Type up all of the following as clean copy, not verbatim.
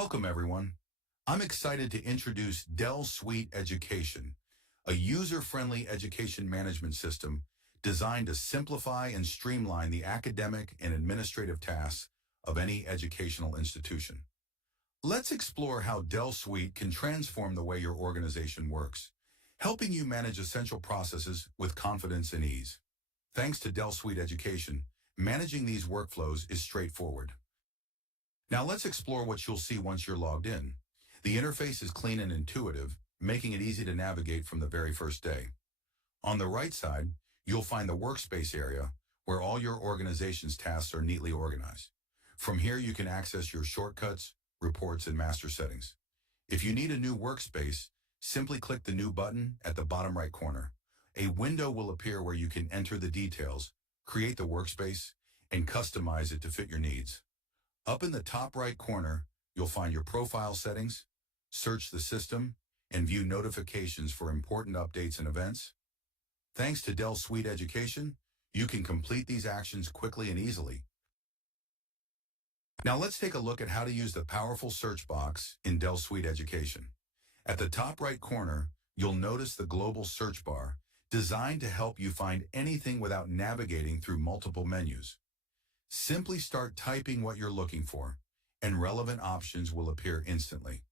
Welcome, everyone. I'm excited to introduce DellSuite Education, a user-friendly education management system designed to simplify and streamline the academic and administrative tasks of any educational institution. Let's explore how DellSuite can transform the way your organization works, helping you manage essential processes with confidence and ease. Thanks to DellSuite Education, managing these workflows is straightforward. Now let's explore what you'll see once you're logged in. The interface is clean and intuitive, making it easy to navigate from the very first day. On the right side, you'll find the workspace area where all your organization's tasks are neatly organized. From here, you can access your shortcuts, reports, and master settings. If you need a new workspace, simply click the New button at the bottom right corner. A window will appear where you can enter the details, create the workspace, and customize it to fit your needs. Up in the top right corner, you'll find your profile settings, search the system, and view notifications for important updates and events. Thanks to DellSuite Education, you can complete these actions quickly and easily. Now let's take a look at how to use the powerful search box in DellSuite Education. At the top right corner, you'll notice the global search bar, designed to help you find anything without navigating through multiple menus. Simply start typing what you're looking for, and relevant options will appear instantly.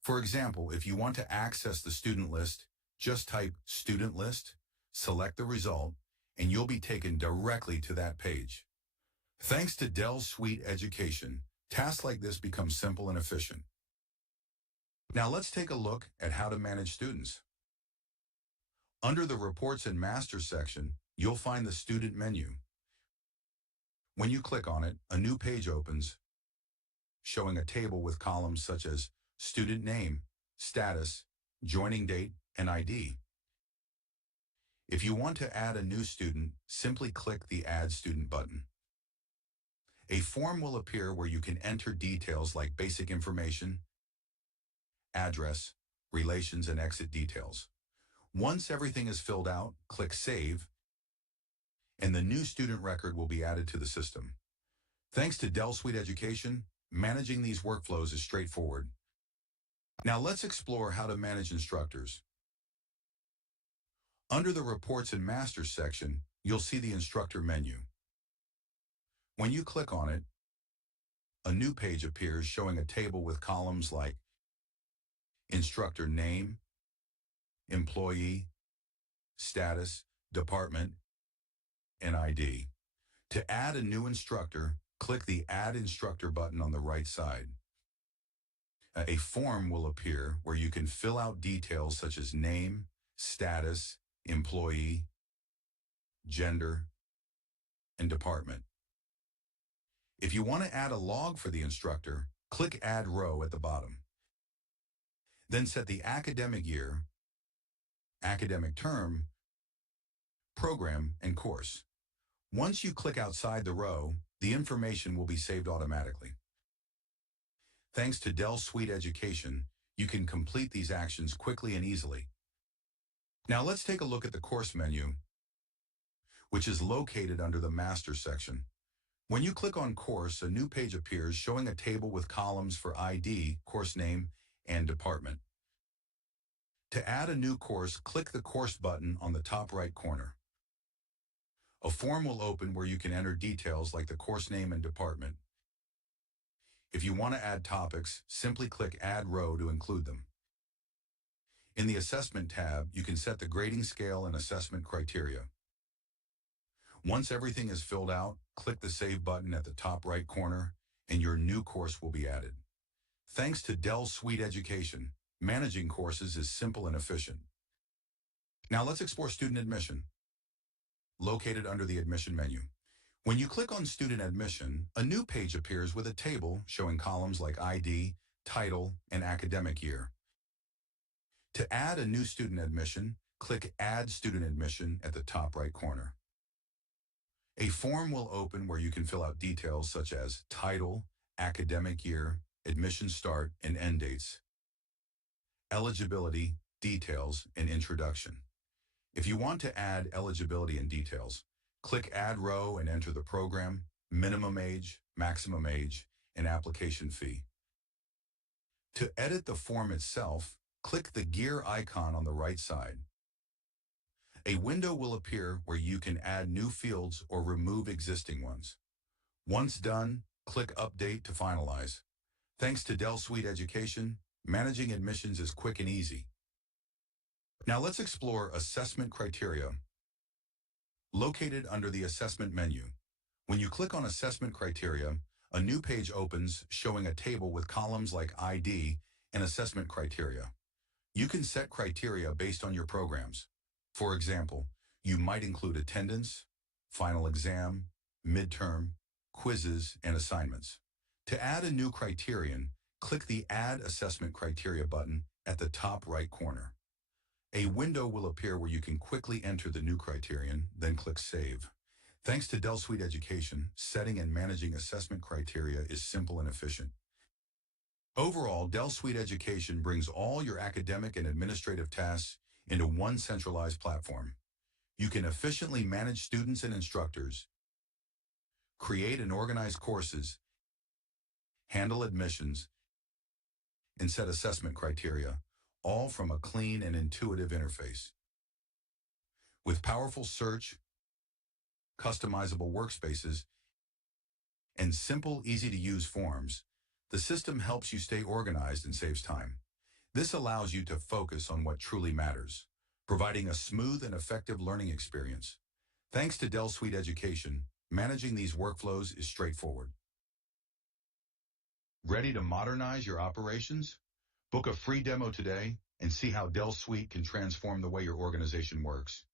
For example, if you want to access the student list, just type Student List, select the result, and you'll be taken directly to that page. Thanks to DellSuite Education, tasks like this become simple and efficient. Now let's take a look at how to manage students. Under the Reports and Masters section, you'll find the Student menu. When you click on it, a new page opens, showing a table with columns such as student name, status, joining date, and ID. If you want to add a new student, simply click the Add Student button. A form will appear where you can enter details like basic information, address, relations, and exit details. Once everything is filled out, click Save, and the new student record will be added to the system. Thanks to DellSuite Education, managing these workflows is straightforward. Now let's explore how to manage instructors. Under the Reports and Masters section, you'll see the Instructor menu. When you click on it, a new page appears showing a table with columns like Instructor Name, Employee, Status, Department, and ID. To add a new instructor, click the Add Instructor button on the right side. A form will appear where you can fill out details such as name, status, employee, gender, and department. If you want to add a log for the instructor, click Add Row at the bottom. Then set the academic year, academic term, program, and course. Once you click outside the row, the information will be saved automatically. Thanks to DellSuite Education, you can complete these actions quickly and easily. Now let's take a look at the Course menu, which is located under the Master section. When you click on Course, a new page appears showing a table with columns for ID, course name, and department. To add a new course, click the Course button on the top right corner. A form will open where you can enter details like the course name and department. If you want to add topics, simply click Add Row to include them. In the Assessment tab, you can set the grading scale and assessment criteria. Once everything is filled out, click the Save button at the top right corner, and your new course will be added. Thanks to DellSuite Education, managing courses is simple and efficient. Now let's explore student admission. Located under the Admission menu. When you click on Student Admission, a new page appears with a table showing columns like ID, title, and academic year. To add a new student admission, click Add Student Admission at the top right corner. A form will open where you can fill out details such as title, academic year, admission start and end dates, eligibility, details, and introduction. If you want to add eligibility and details, click Add Row and enter the program, minimum age, maximum age, and application fee. To edit the form itself, click the gear icon on the right side. A window will appear where you can add new fields or remove existing ones. Once done, click Update to finalize. Thanks to DellSuite Education, managing admissions is quick and easy. Now let's explore assessment criteria. Located under the assessment menu. When you click on assessment criteria, a new page opens showing a table with columns like ID and assessment criteria. You can set criteria based on your programs. For example, you might include attendance, final exam, midterm, quizzes, and assignments. To add a new criterion, click the Add Assessment Criteria button at the top right corner. A window will appear where you can quickly enter the new criterion, then click Save. Thanks to DellSuite Education, setting and managing assessment criteria is simple and efficient. Overall, DellSuite Education brings all your academic and administrative tasks into one centralized platform. You can efficiently manage students and instructors, create and organize courses, handle admissions, and set assessment criteria, all from a clean and intuitive interface. With powerful search, customizable workspaces, and simple, easy-to-use forms, the system helps you stay organized and saves time. This allows you to focus on what truly matters, providing a smooth and effective learning experience. Thanks to DellSuite Education, managing these workflows is straightforward. Ready to modernize your operations? Book a free demo today and see how DellSuite can transform the way your organization works.